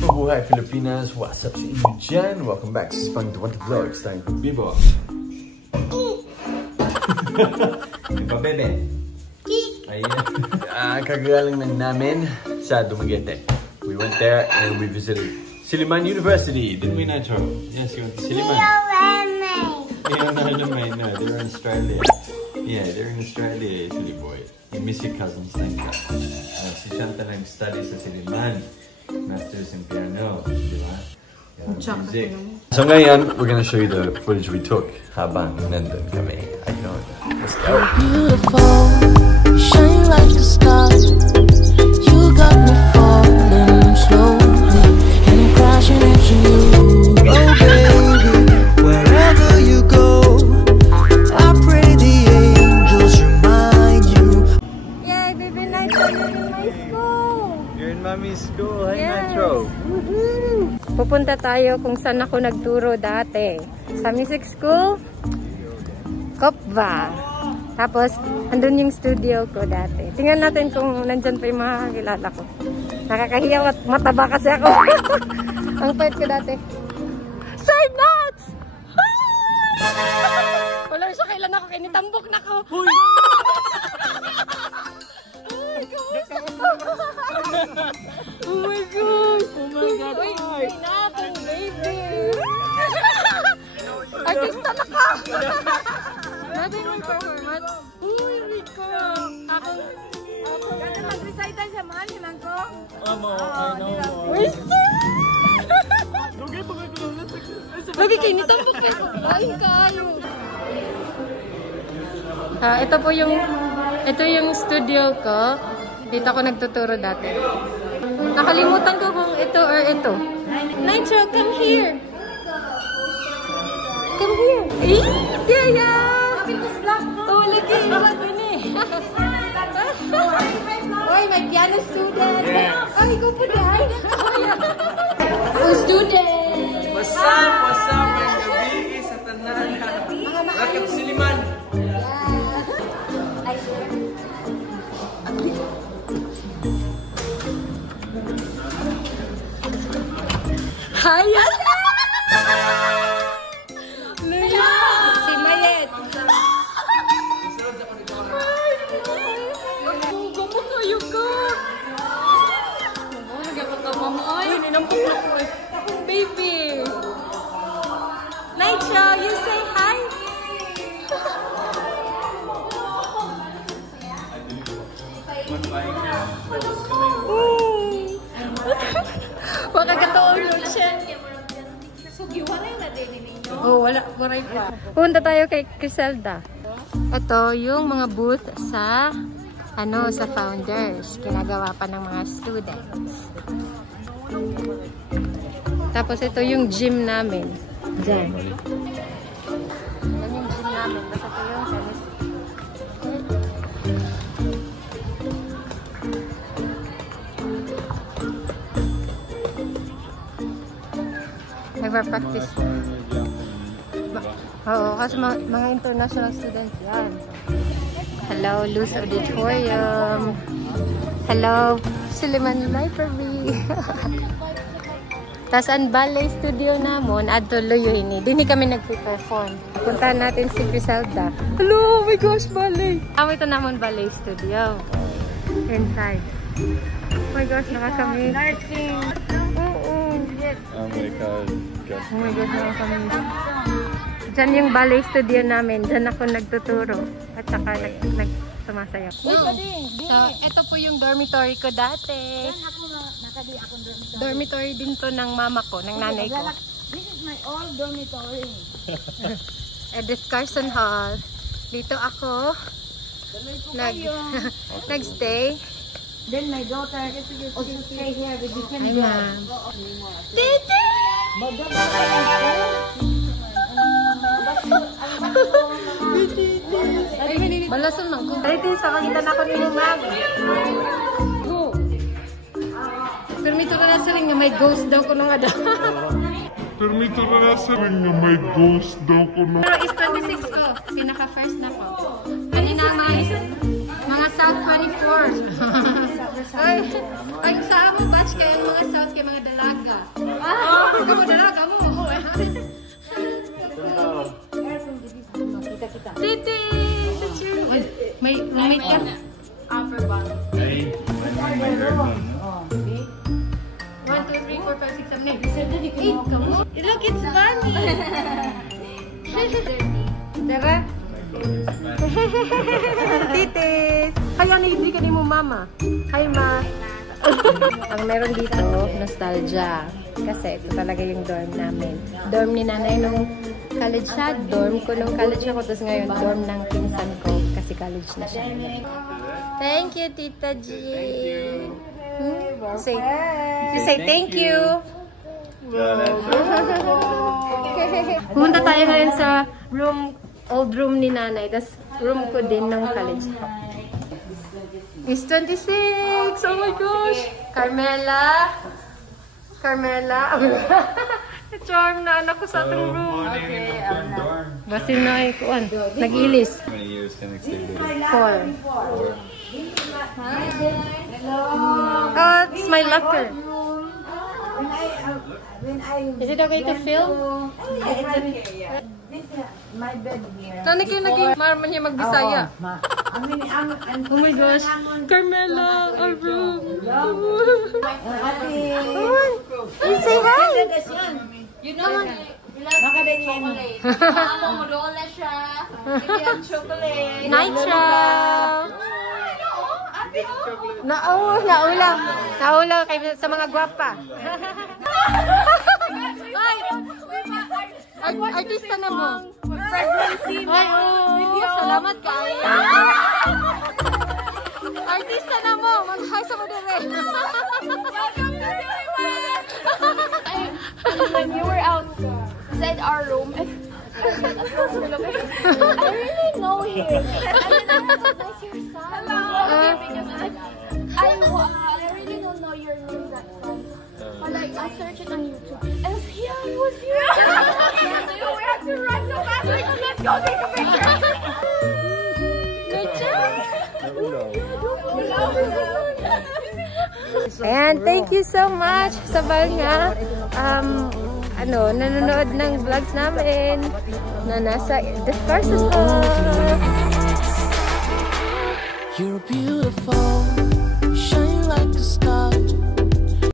Mabuhay Pilipinas! What's up sa inyo dyan? Welcome back sa Spang Duwante Vlogs. Tayong Bibo. Bebe. Ayan. Kagaling lang namin sa Dumaguette. We went there and we visited Siliman University. Didn't we, Nacho? Yes, you went to Siliman. No, they're in Australia. Yeah, they're in Australia, silly boy. You miss your cousins, thank you. Si Shanta nag-study sa Siliman. Masters in piano, di ba? Music. So ngayon, we're gonna show you the footage we took habang nandun kami. I know. Let's go. Beautiful, you shine like a star. You got me falling slowly, and I'm crashing into you. Oh baby, wherever you go, I pray the angels remind you. Yay, baby Nitro, you're in my school. You're in Mommy's school. Hey, Nitro. Pupunta tayo kung saan ako nagturo dati. Sa music school, Kopva. Tapos, andun yung studio ko dati. Tingnan natin kung nandyan pa yung mga kakilala ko. Nakakahiya at mataba kasi ako. Ang pait ko dati. Side nuts! Wala siya kailan ako kinitambok na ko. Uy! Oh my God! Oh my God! Uy, pinakong baby! Artista na ka! Natin yung performance. Uy, Rico! Ako mag-recital siya, mahal naman ko. Uy, lagi kayo nitambok pa ito. Lain kayo. Ito yung studio ko. Dito ako nagtuturo dati. Nakalimutan ko kung ito or ito. Nitro, come here. Come here. Eh? Yeah. Oh, lagi. Oy, my piano student. Oh, ikaw po dahil. Oh, student. What's up? What's up? May gabi sa tanan. Welcome to Siliman. Hi! Si Mayet. Gamo kayo ka. Ay, ninampok na ko eh. Akong baby. Nitro, you say hi? Wala ka to ulo siya. Oh, wala pa. Punta tayo kay Criselda. Ito yung mga booth sa sa founders. Ginagawa pa ng mga students. Tapos ito yung gym namin. Diyan. Yan yung gym namin. Basta ito yung tennis. Nagpa-practice. Oo, kasi mga international students yan. Hello, Luz Auditorium. Hello, Siliman Library. Tapos ang ballet studio namon, adto loyo ini. Dini kami nagpe-perform. Puntahan natin si Criselda. Hello, oh my gosh, ballet. Ito namon ballet studio. Inside. Oh my gosh, nakakami. Nursing. Oh my God. Oh my God, nakakami. Diyan yung ballet studio namin. Diyan ako nagtuturo. At saka nagsumasayaw. So, ito po yung dormitory ko dati. Dormitory din to ng mama ko, ng nanay ko. This is my old dormitory. Discussion hall. Dito ako nag-stay. Then my daughter also stay here with different Hi, Ma'am. Titi! Malason lang ko. Dito sa makita na ko ni Ma'am. Go! Permito na sa ring nga may ghost daw ko nung ada. Permito na sa ring nga may ghost daw ko nung. Pero is 26 oh. Pinaka-first na ko. Kanina mga South 24. Ay, sa among batch kayo mga South kay mga dalaga. dalaga. Kamu dalaga mo. Kita. Titi! May roommate ka? Upper bunk. Ay, my third one, no? 1, 2, 3, 4, 5, 6, 7, 8. 8 ka mo? Look, it's funny! Diba? Titis! Kaya hindi ka ni mo mama. Hi, ma! Ang meron dito, nostalgia. Kasi ito talaga yung dorm namin. Dorm ni nanay nung college siya. Dorm ko nung college ako. Tapos ngayon, dorm ng pinsan ko. Kasi college na siya. Thank you, Tita G. Say thank you. Pumunta tayo ngayon sa old room ni nanay. Tapos room ko din nung college ko. It's 26! Oh my gosh! Carmela! Charm na anak ko sa ating room. Basin na ay kuwan. Nag-ilis. How many years can I stay there? 4. Oh, it's my locker. Is it okay to film? My bed here. Tani kayo naging marman niya magbisaya. Oh my gosh. Carmela, our room. You say hi. You know, baka din chocolate. Mama mo doon na siya. Bigyan chocolate. Nitro. Naulaw kayo sa mga gwapa. Ay, artista na mo. Ay, salamat kayo. Artista na mo. Mag-hi sa modere. When you were outside our room, I really know him. I didn't recognize your son. Because I really don't know your name that time. But like, I searched it on YouTube. And yeah, it was you. We have to run so fast. Like, let's go take a picture. Good job. And thank you so much sa mga nanonood ng vlogs namin na nasa the first You're beautiful, shine like a star.